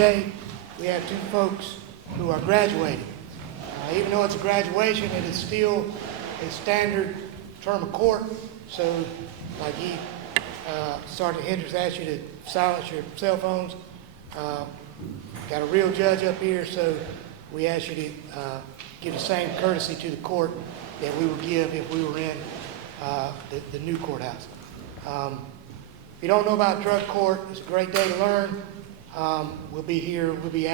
today, we have two folks who are graduating. Even though it's a graduation, it is still a standard term of court. So, like Sergeant Hendricks asked you to silence your cell phones. Got a real judge up here, so we ask you to give the same courtesy to the court that we would give if we were in the new courthouse. If you don't know about drug court, it's a great day to learn. We'll be here. We'll be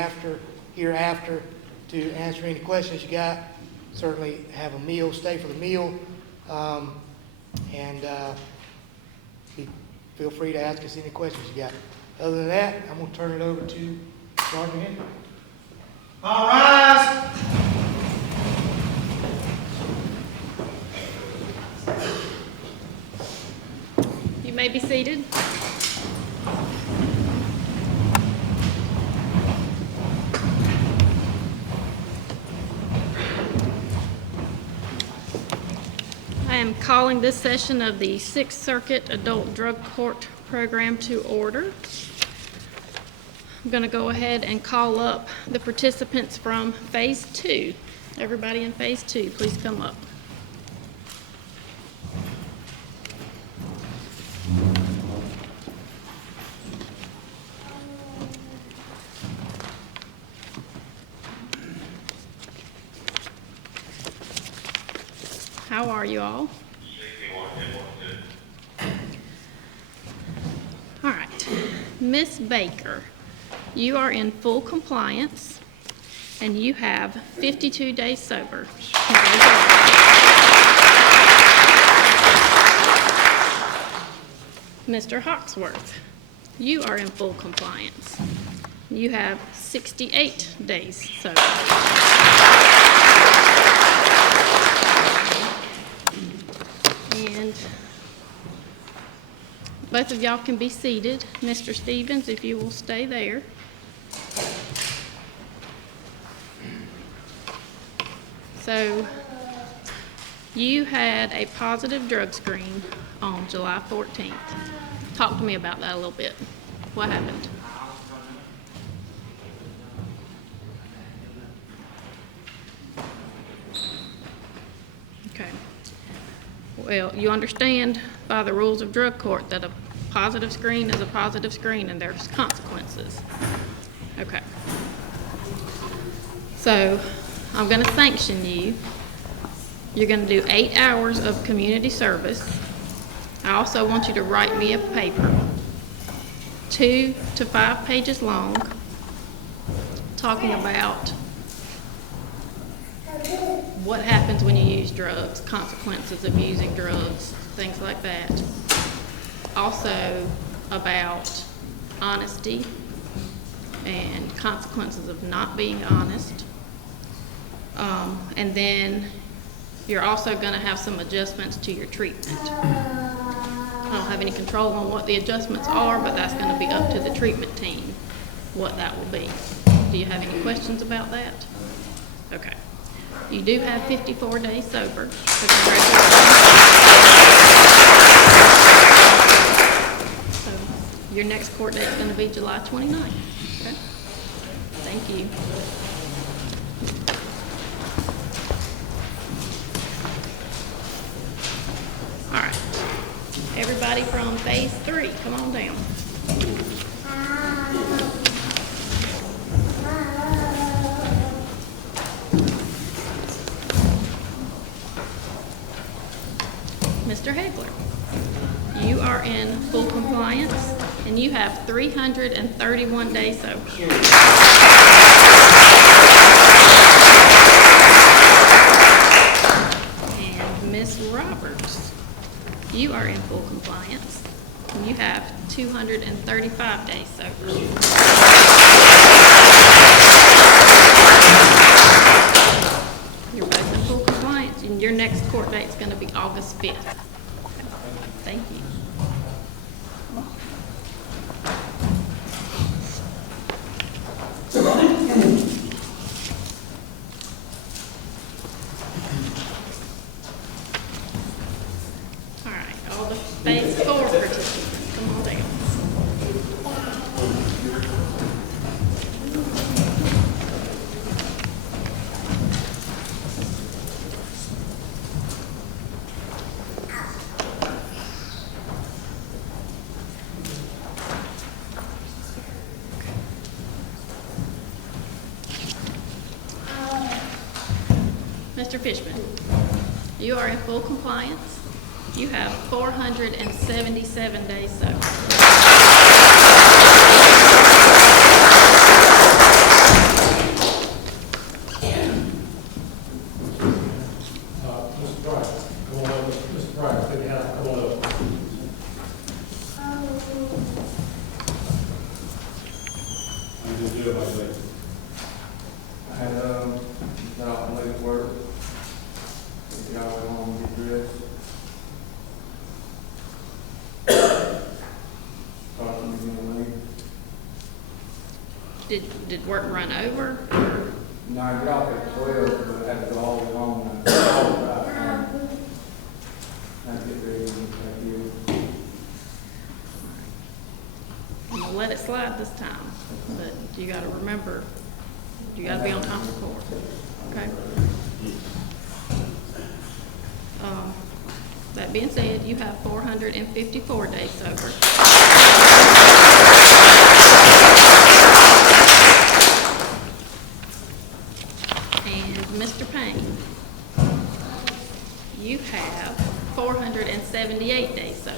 here after to answer any questions you got. Certainly have a meal. Stay for the meal, and feel free to ask us any questions you got. Other than that, I'm going to turn it over to Sergeant Hendricks. All rise. You may be seated. I am calling this session of the Sixth Circuit Adult Drug Court Program to order. I'm going to go ahead and call up the participants from Phase 2. Everybody in Phase 2, please come up. How are you all? All right. Miss Baker, you are in full compliance, and you have 52 days sober. Mr. Hawksworth, you are in full compliance. You have 68 days sober. And both of y'all can be seated. Mr. Stevens, if you will stay there. So, you had a positive drug screen on July 14th. Talk to me about that a little bit. What happened? Okay. Well, you understand by the rules of drug court that a positive screen is a positive screen and there's consequences. Okay. So, I'm going to sanction you. You're going to do 8 hours of community service. I also want you to write me a paper, 2 to 5 pages long, talking about what happens when you use drugs, consequences of using drugs, things like that. Also about honesty and consequences of not being honest. And then you're also going to have some adjustments to your treatment. I don't have any control on what the adjustments are, but that's going to be up to the treatment team what that will be. Do you have any questions about that? Okay. You do have 54 days sober, so congratulations. So your next court date is going to be July 29th. Okay? Thank you. All right. Everybody from Phase 3, come on down. Mr. Hegler, you are in full compliance, and you have 331 days sober. And Ms. Roberts, you are in full compliance, and you have 235 days sober. You're both in full compliance, and your next court date is going to be August 5th. Thank you. All right, all the Phase 4 participants, come on down. Mr. Fishman, you are in full compliance. You have 477 days sober. Mr. Price, come on up. Mr. Price, take it out, come on up. I'm just doing my thing. I had, got off late at work. Got home, get dressed. Talked to me again late. Did work run over? No, I got off at 12, but I had to go all the way home. And I get ready and back here. I'm gonna let it slide this time, but you gotta remember, you gotta be on top of the court, okay? That being said, you have 454 days sober. And Mr. Payne, you have 478 days sober.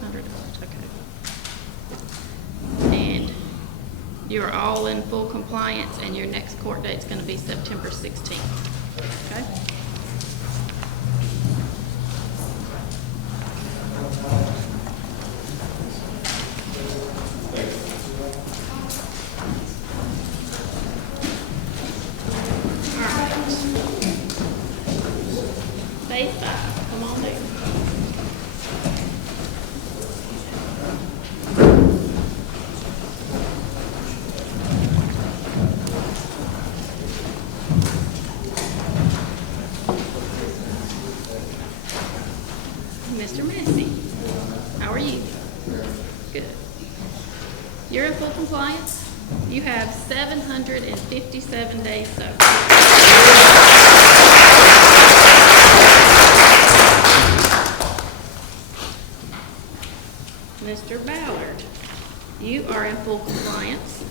$100, okay. And you're all in full compliance, and your next court date's gonna be September 16th, okay? Phase 5, come on there. Mr. Massey, how are you? Good. You're in full compliance. You have 757 days sober. Mr. Ballard, you are in full compliance,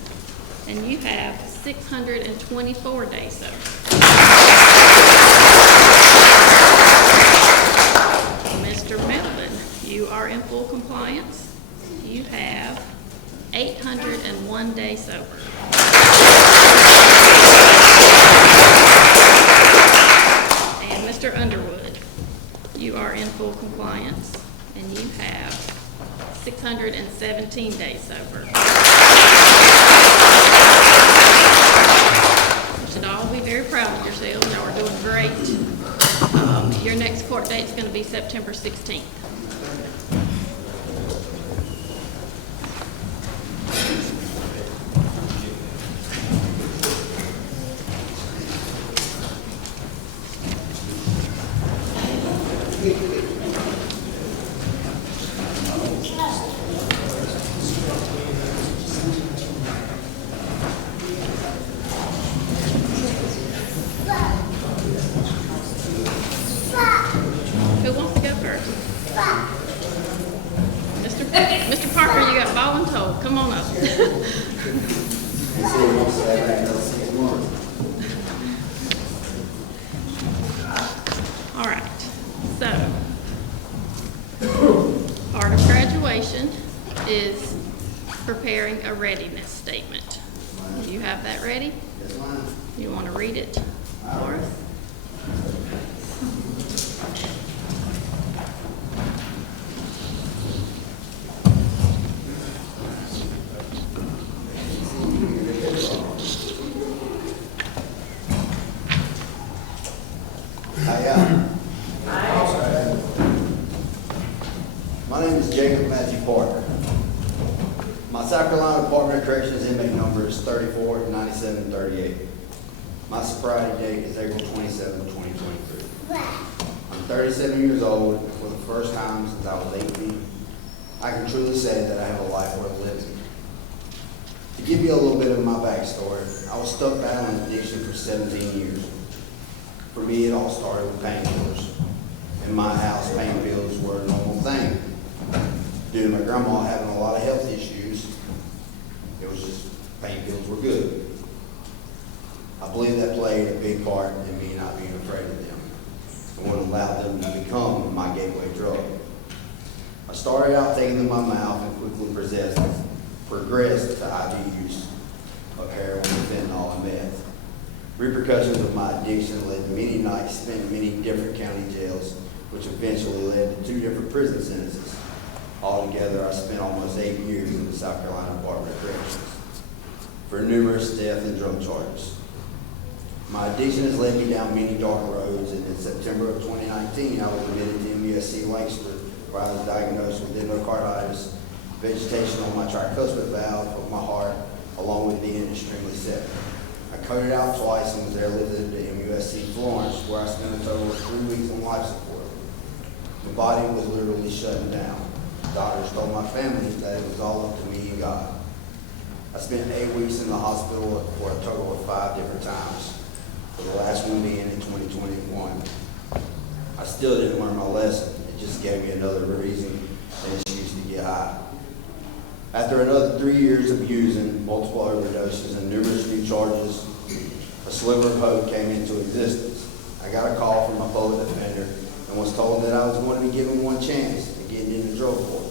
and you have 624 days sober. Mr. Melvin, you are in full compliance. You have 801 days sober. And Mr. Underwood, you are in full compliance, and you have 617 days sober. You should all be very proud of yourselves. Y'all are doing great. Your next court date's going to be September 16th. Who wants to go first? Mr. Parker, you got ball and toe. Come on up. All right. So, part of graduation is preparing a readiness statement. Do you have that ready? Yes, ma'am. You want to read it for us? My name is Jacob Matthew Parker. My South Carolina Department of Corrections inmate number is 349738. My sobriety date is April 27, 2023. I'm 37 years old. For the first time since I was 18, I can truly say that I have a life worth living. To give you a little bit of my backstory, I was stuck battling addiction for 17 years. For me, it all started with painkillers. In my house, painkillers were a normal thing. Due to my grandma having a lot of health issues, it was just pain pills were good. I believe that played a big part in me not being afraid of them and what allowed them to become my gateway drug. I started out taking them in my mouth and quickly progressed to IV use of heroin, fentanyl, and meth. Repercussions of my addiction led to many nights spent in many different county jails, which eventually led to 2 different prison sentences. Altogether, I spent almost 8 years in the South Carolina Department of Corrections for numerous death and drug charges. My addiction has led me down many dark roads, and in September of 2019, I was admitted to MUSC Lakeshore, where I was diagnosed with endocarditis, vegetation on my tricuspid valve of my heart, along with being extremely septic. I coded out twice and was airlifted to MUSC Florence, where I spent a total of 3 weeks on life support. My body was literally shutting down. Doctors told my family that it was all up to me and God. I spent 8 weeks in the hospital for a total of 5 different times, for the last one being in 2021. I still didn't learn my lesson. It just gave me another reason and excuse to get high. After another 3 years of using multiple overdoses and numerous new charges, a sliver of hope came into existence. I got a call from my public defender and was told that I was going to be given one chance at getting into drug court.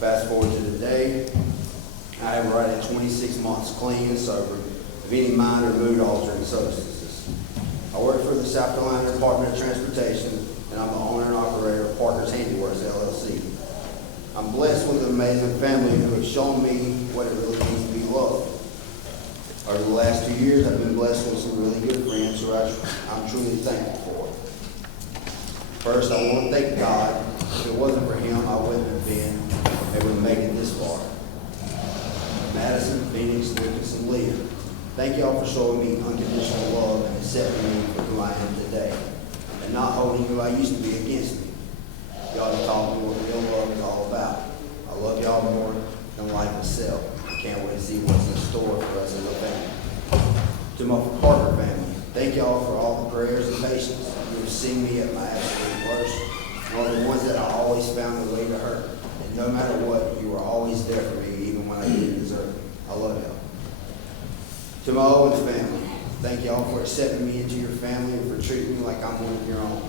Fast forward to today, I have right at 26 months clean and sober of any mind or mood altering substances. I work for the South Carolina Department of Transportation, and I'm the owner and operator of Parker's Handiworks, LLC. I'm blessed with an amazing family who have shown me what it really means to be loved. Over the last 2 years, I've been blessed with some really good friends who I'm truly thankful for. First, I want to thank God. If it wasn't for him, I wouldn't have been able to make it this far. Madison, Phoenix, Lucas, and Leah, thank y'all for showing me unconditional love and accepting me for who I am today, and not holding who I used to be against me. Y'all have taught me what real love is all about. I love y'all more than life itself. I can't wait to see what's in store for us as a family. To my Parker family, thank y'all for all the prayers and patience. You have seen me at my absolute worst, one of the ones that I always found a way to hurt. And no matter what, you were always there for me, even when I didn't deserve it. I love y'all. To my Owens family, thank y'all for accepting me into your family and for treating me like I'm one of your own.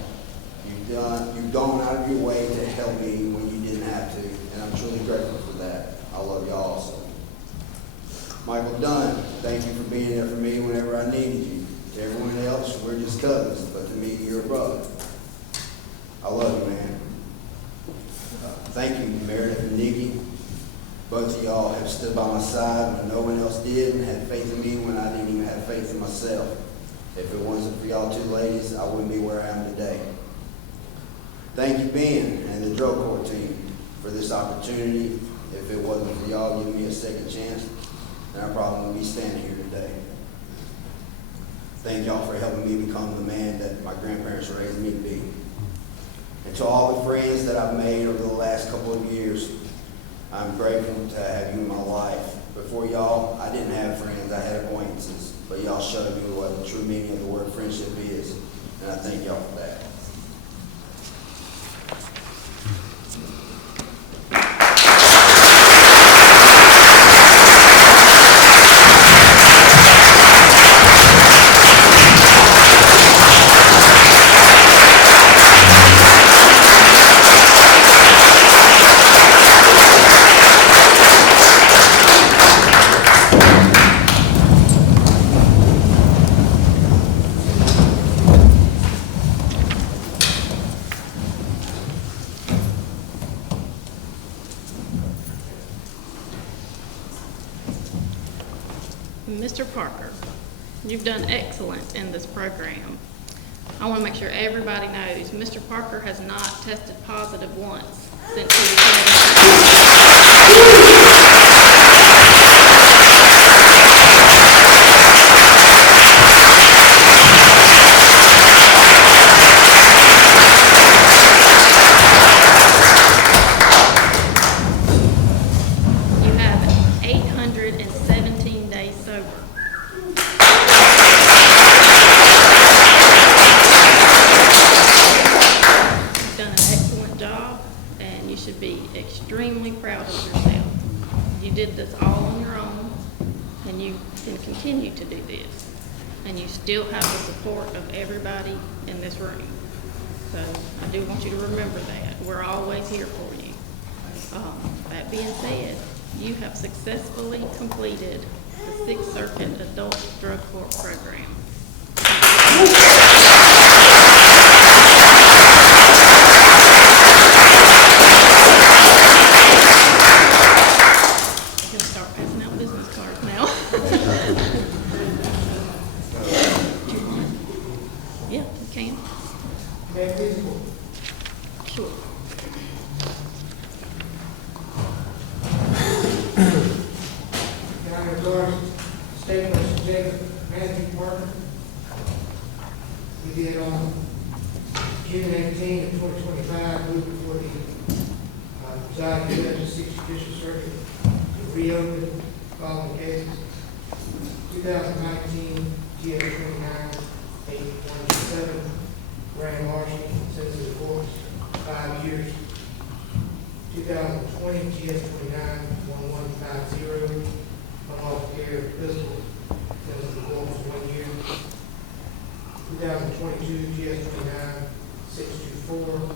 You've gone out of your way to help me when you didn't have to, and I'm truly grateful for that. I love y'all also. Michael Dunn, thank you for being there for me whenever I needed you. To everyone else, we're just cousins, but to me, you're a brother. I love you, man. Thank you, Meredith and Nikki. Both of y'all have stood by my side when no one else did and had faith in me when I didn't even have faith in myself. If it wasn't for y'all 2 ladies, I wouldn't be where I am today. Thank you, Ben, and the drug court team for this opportunity. If it wasn't for y'all giving me a second chance, then I probably wouldn't be standing here today. Thank y'all for helping me become the man that my grandparents raised me to be. And to all the friends that I've made over the last couple of years, I'm grateful to have you in my life. Before y'all, I didn't have friends, I had acquaintances, but y'all showed me what the true meaning of the word friendship is, and I thank y'all for that. Mr. Parker, you've done excellent in this program. I want to make sure everybody knows Mr. Parker has not tested positive once since he You have 817 days sober. You've done an excellent job, and you should be extremely proud of yourself. You did this all on your own, and you can continue to do this. And you still have the support of everybody in this room. So I do want you to remember that. We're always here for you. That being said, you have successfully completed the Sixth Circuit Adult Drug Court Program. I can start passing out business cards now. Yeah, you can. May I please report? Sure. Now, in regards to statement of Jacob Matthew Parker, we did on June 18 of 2025, move before the presiding judge of Sixth Judicial Circuit to reopen following cases. 2019 GS 29-817, grand larceny, sensitive courts, 5 years. 2020 GS 29-1150, unlawful carry of pistol, sensitive courts, 1 year. 2022 GS 29-624,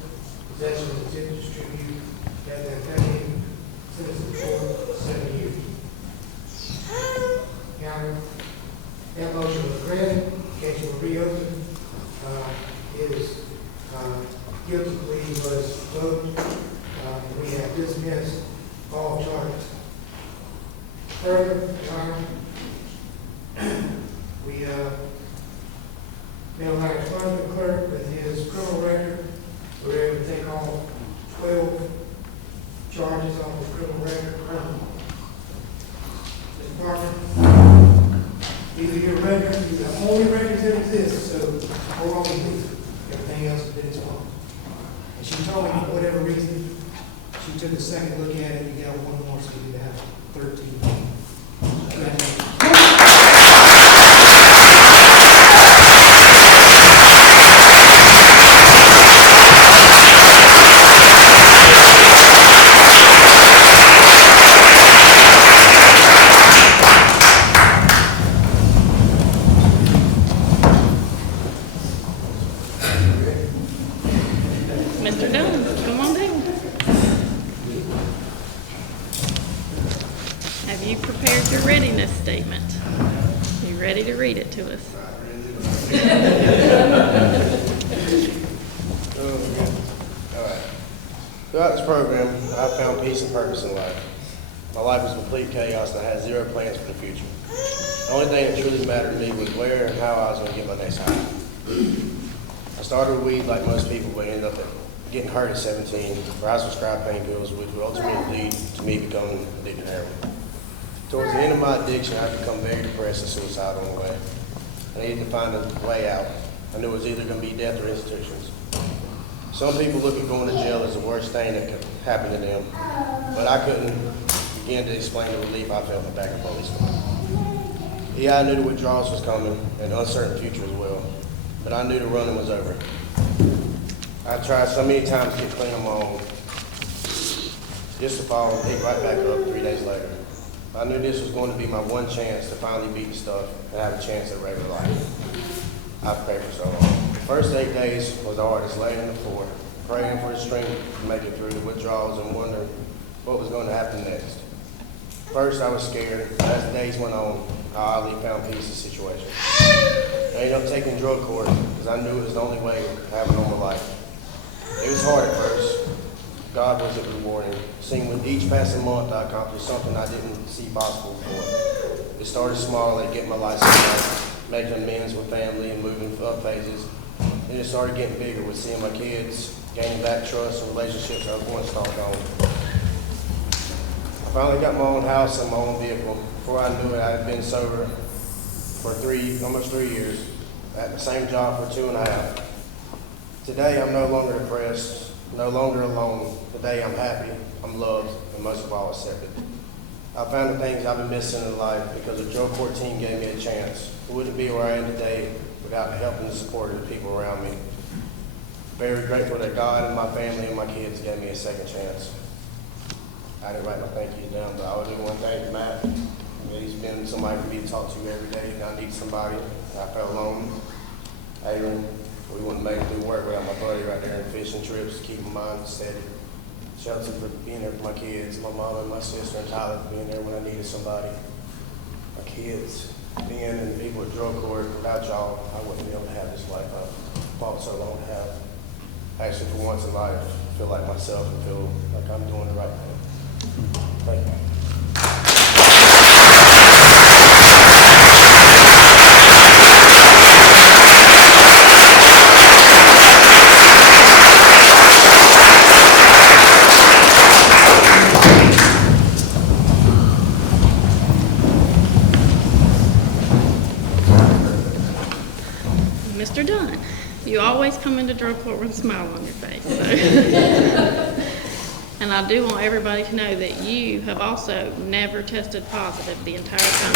possession of intent to distribute methamphetamine, sensitive court, 7 years. Your Honor, that motion was granted, case will reopen. His guilty plea was revoked. We have dismissed all charges. Further, Your Honor, we now expunged the clerk with his criminal record. We were able to take all 12 charges off his criminal record. Mr. Parker, these are your records. These are the only records that exist, so hold on to these. Everything else has been expunged. And she told me, for whatever reason, she took a second look at it. You got one more, so you have 13. Mr. Dillon, come on down. Have you prepared your readiness statement? You ready to read it to us? All right. Throughout this program, I found peace and purpose in life. My life was complete chaos and I had zero plans for the future. The only thing that truly mattered to me was where and how I was going to get my next high. I started with weed like most people, but ended up getting hurt at 17, where I was prescribed pain pills, which would ultimately lead to me becoming addicted to heroin. Towards the end of my addiction, I had become very depressed and suicidal in a way. I needed to find a way out. I knew it was either going to be death or institutions. Some people look at going to jail as the worst thing that could happen to them, but I couldn't begin to explain the relief I felt in the back of police car. Yeah, I knew the withdrawals was coming and an uncertain future as well, but I knew the running was over. I tried so many times to get clean on my own, just to fall and pick right back up 3 days later. I knew this was going to be my one chance to finally beat the stuff and have a chance at regular life. I prayed for so long. The first 8 days was the hardest, laying in the floor, praying for the strength to make it through the withdrawals and wondering what was going to happen next. First, I was scared, but as the days went on, I oddly found peace in the situation. I ended up taking drug court because I knew it was the only way to have a normal life. It was hard at first. God was rewarding. Seeing with each passing month, I accomplished something I didn't see possible before. It started small, like getting my license, making amends with family and moving up phases. Then it started getting bigger with seeing my kids, gaining back trust and relationships I once thought gone. I finally got my own house and my own vehicle. Before I knew it, I had been sober for almost 3 years. I had the same job for 2.5. Today, I'm no longer depressed, no longer alone. Today, I'm happy, I'm loved, and most of all, accepted. I found the things I've been missing in life because the drug court team gave me a chance. I wouldn't be where I am today without the help and the support of the people around me. very grateful that God and my family and my kids gave me a second chance. I didn't write my thank yous down, but I would do want to thank Matt. He's been somebody for me to talk to every day, and I need somebody. I felt lonely. Aaron, we wouldn't make it do work without my buddy right there in fishing trips, to keep my mind steady. Chelsea for being there for my kids, my mom and my sister, and Tyler for being there when I needed somebody. My kids, being in people at drug court, without y'all, I wouldn't be able to have this life I fought so long to have. Actually, for once in life, I feel like myself and feel like I'm doing the right thing. Thank you. Mr. Dunn, you always come into drug court with a smile on your face. So. And I do want everybody to know that you have also never tested positive the entire time.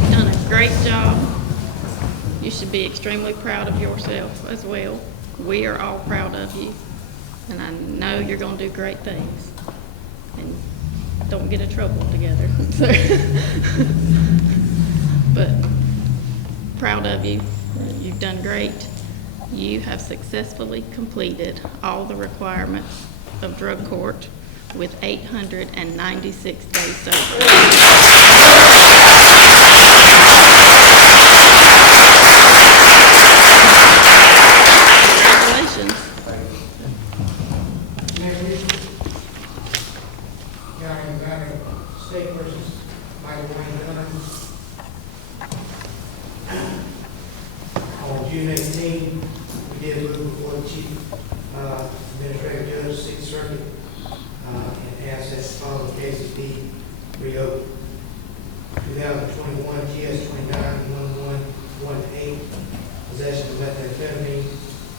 You've done a great job. You should be extremely proud of yourself as well. We are all proud of you. And I know you're going to do great things. And don't get in trouble together. But proud of you. You've done great. You have successfully completed all the requirements of drug court with 896 days sober. Congratulations. Next week, County Nevada State versus Michael Wayne Dunn. On June 18, we did move before the Chief Administrative Judge, Sixth Circuit, and asked that the following cases be reopened. 2021 GS 29-1118, possession of methamphetamine,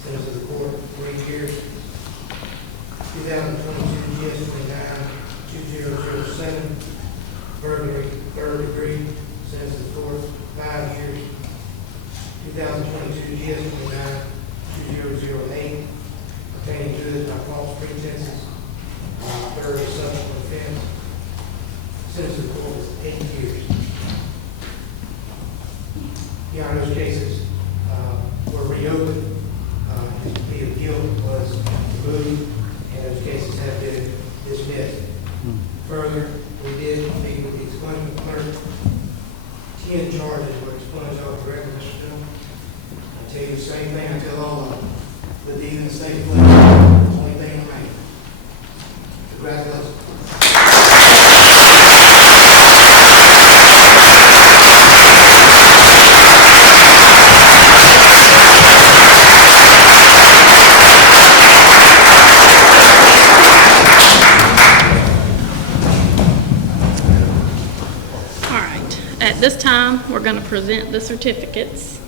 sentence of the court 3 years. 2022 GS 29-2007, burglary, third degree, sentence of the court 5 years. 2022 GS 29-2008, obtaining goods by false pretenses, third or subsequent offense, sentence of the court was 8 years. Beyond those cases were reopened, his plea of guilt was removed, and those cases have been dismissed. Further, we did meet with the expungement clerk. 10 charges were expunged off the record, Mr. Dillon. I tell you the same thing I tell all of them. The deed in the state place, the only thing remaining. Congratulations. At this time, we're going to present the certificates.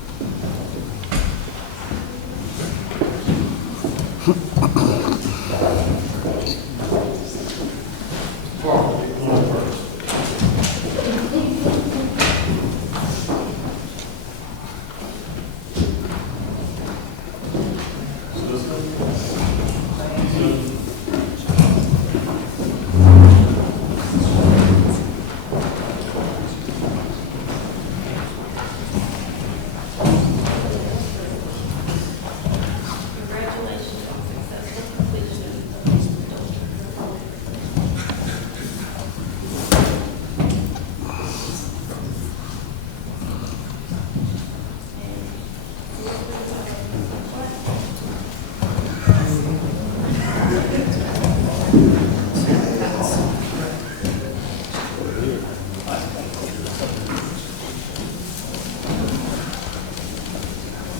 Congratulations on successful completion of this adult program.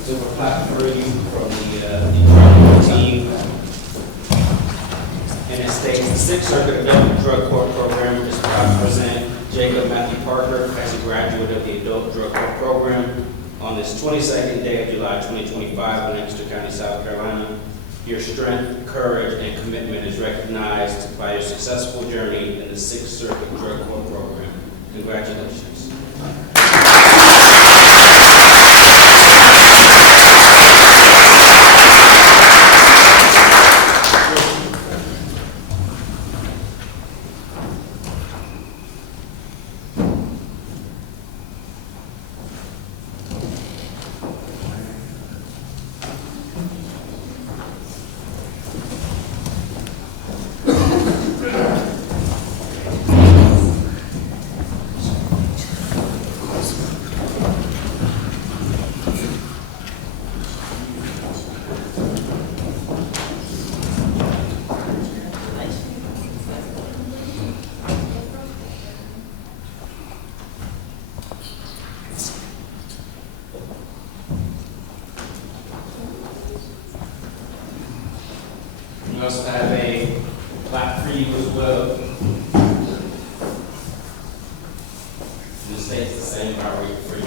So we're clapping for you from the team. And it states the Sixth Circuit Adult Drug Court Program is proud to present Jacob Matthew Parker as a graduate of the Adult Drug Court Program on this 22nd day of July 2025 in Lancaster County, South Carolina. Your strength, courage, and commitment is recognized by your successful journey in the Sixth Circuit Drug Court Program. Congratulations. We also have a plaque for you as well. It states the same about reading for you.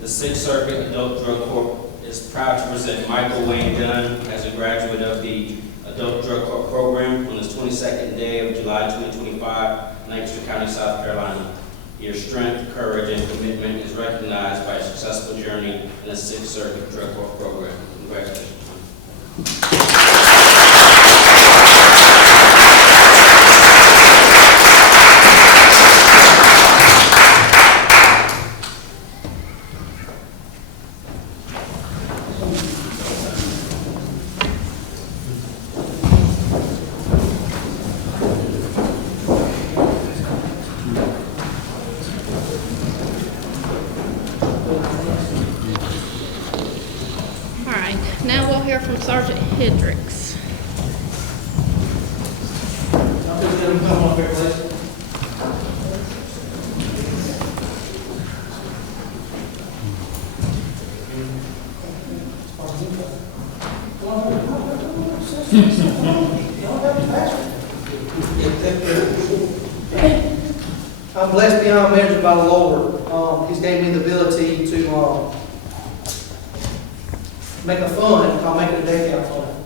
The Sixth Circuit Adult Drug Court is proud to present Michael Wayne Dunn as a graduate of the Adult Drug Court Program on this 22nd day of July 2025 in Lancaster County, South Carolina. Your strength, courage, and commitment is recognized by a successful journey in the Sixth Circuit Drug Court Program. Congratulations. All right, now we'll hear from Sergeant Hendricks. I'll just let him come up here, please. I'm blessed beyond measure by the Lord. He's gave me the ability to make a fund. I'll make it a day account fund.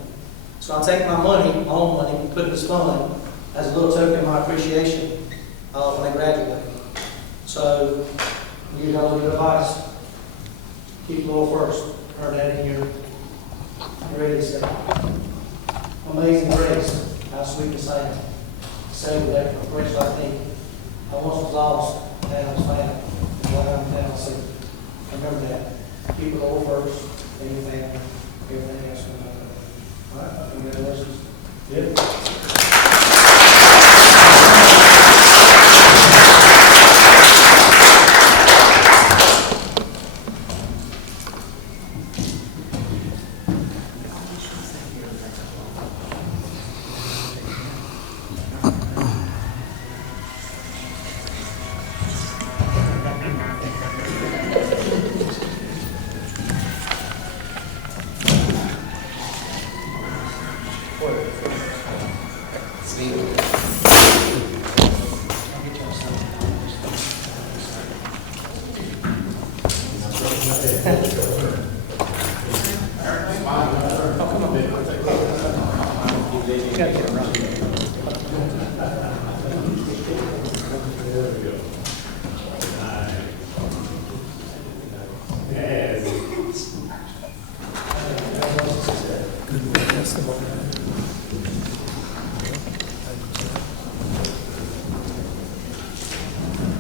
So I'll take my money, my own money, and put it in this fund as a little token of my appreciation when I graduate. So, give you a little bit of advice. Keep the Lord first. Heard that in your radio set. Amazing grace, how sweet the sound. Saved that from a wretch like me. I once was lost, and I was found. And what I'm now, see. Remember that. Keep the Lord first, and your family, everything else will come. All right, congratulations. Yeah.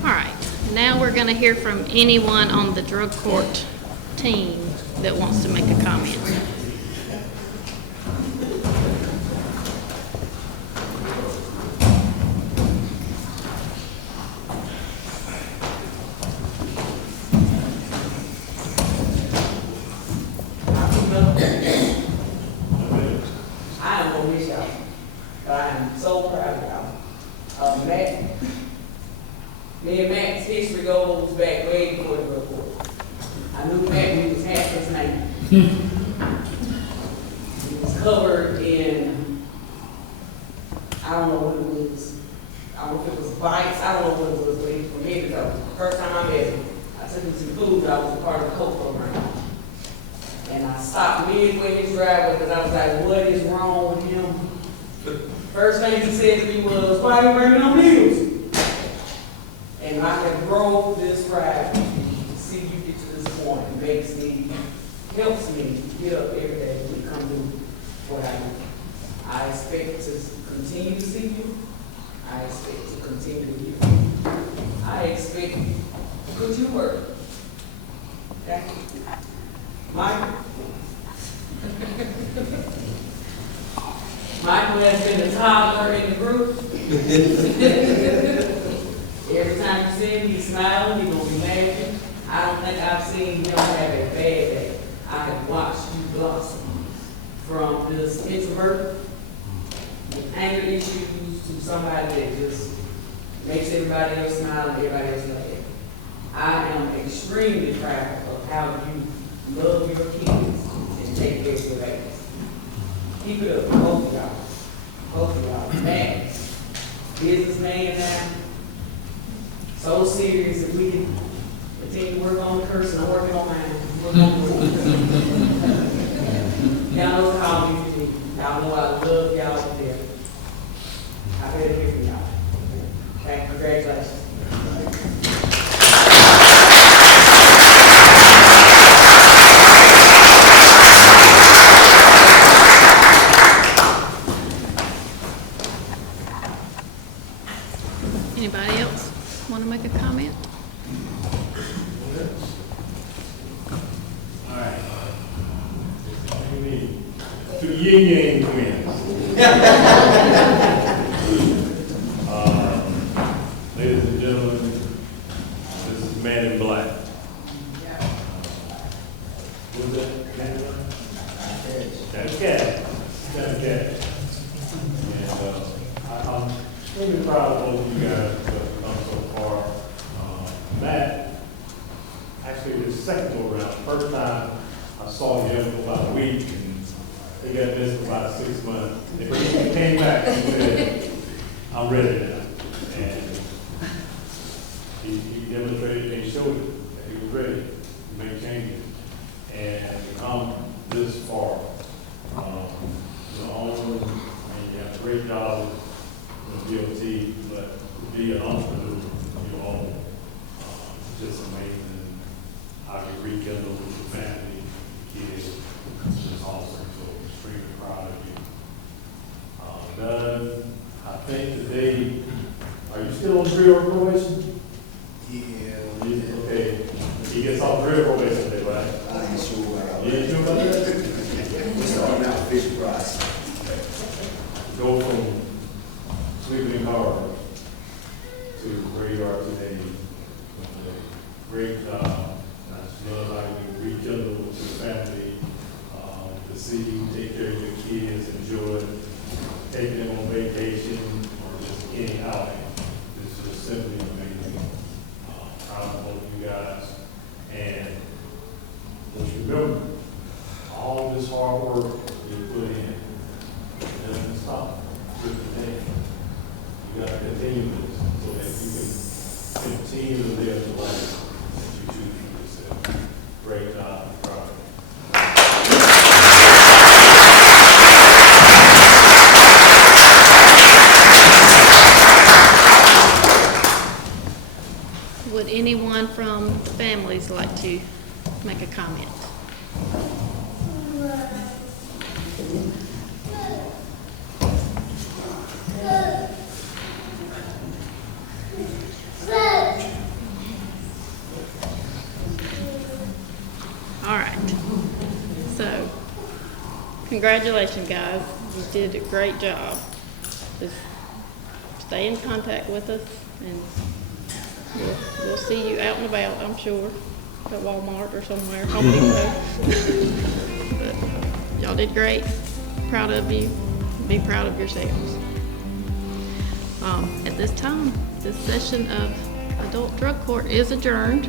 All right, now we're going to hear from anyone on the drug court team that wants to make a comment. I am gonna miss y'all, but I am so proud of y'all. Matt, me and Matt's history goes back way before the drug court. I knew Matt when he was half his name. He was covered in, I don't know what it was. I don't know if it was bites, I don't know what it was, but he was from Mexico. First time I met him, I took him to food, I was a part of the coach program. First thing he said to me was, why are you bringing no needles? And I have drove this ride to see you get to this point. It makes me, helps me get up every day to come do what I do. I expect to continue to see you. I expect to continue to hear you. I expect to put you to work. Thank you. Michael. Michael has been a toddler in the group. Every time you see him, he's smiling, he's gonna be laughing. I don't think I've seen him have a bad day. I have watched you blossom from this introvert with anger issues to somebody that just makes everybody else smile and everybody else laugh. I am extremely proud of how you love your kids and take care of your babies. Keep it up, both of y'all. Both of y'all. Max, businessman now. So serious if we can continue to work on the curse and I'm working on mine. Work on the Y'all know how me to do. Y'all know I love y'all up there. I better hear from y'all. Okay, congratulations. Anybody else want to make a comment? All right. To the yin yang twins. Ladies and gentlemen, this is Man in Black. Who's that? Man in Black? That's Cat. That's Cat. And I'm extremely proud of both of you guys that have come so far. Matt, actually his second go around. First time I saw him for about a week, and he got this for about 6 months. And when he came back, he said, I'm ready now. And he demonstrated and showed it that he was ready to make changes and to come this far. You have a great job with DOT, but to be an entrepreneur, you own. It's just amazing how you rekindle with your family, kids. It's awesome. So extremely proud of you. Doug, I think today, are you still on 3-year probation? Yeah. Okay. He gets off 3-year probation today, right? I ain't sure. You ain't sure about that? We're starting out fish fries. Go from sleeping in cars to where you are today. Great job. I just love how you rekindle with your family, to see you take care of your kids, enjoy taking them on vacation or just any outing. It's just simply amazing. Proud of both of you guys. And just remember, all this hard work you put in, it doesn't stop. With the thing. You got to continue this so that you can continue to live the life that you choose for yourself. Great job. I'm proud of you. Would anyone from the families like to make a comment? All right. So, congratulations, guys. You did a great job. Just stay in contact with us, and we'll see you out and about, I'm sure, at Walmart or somewhere. But y'all did great. Proud of you. Be proud of yourselves. At this time, this session of Adult Drug Court is adjourned.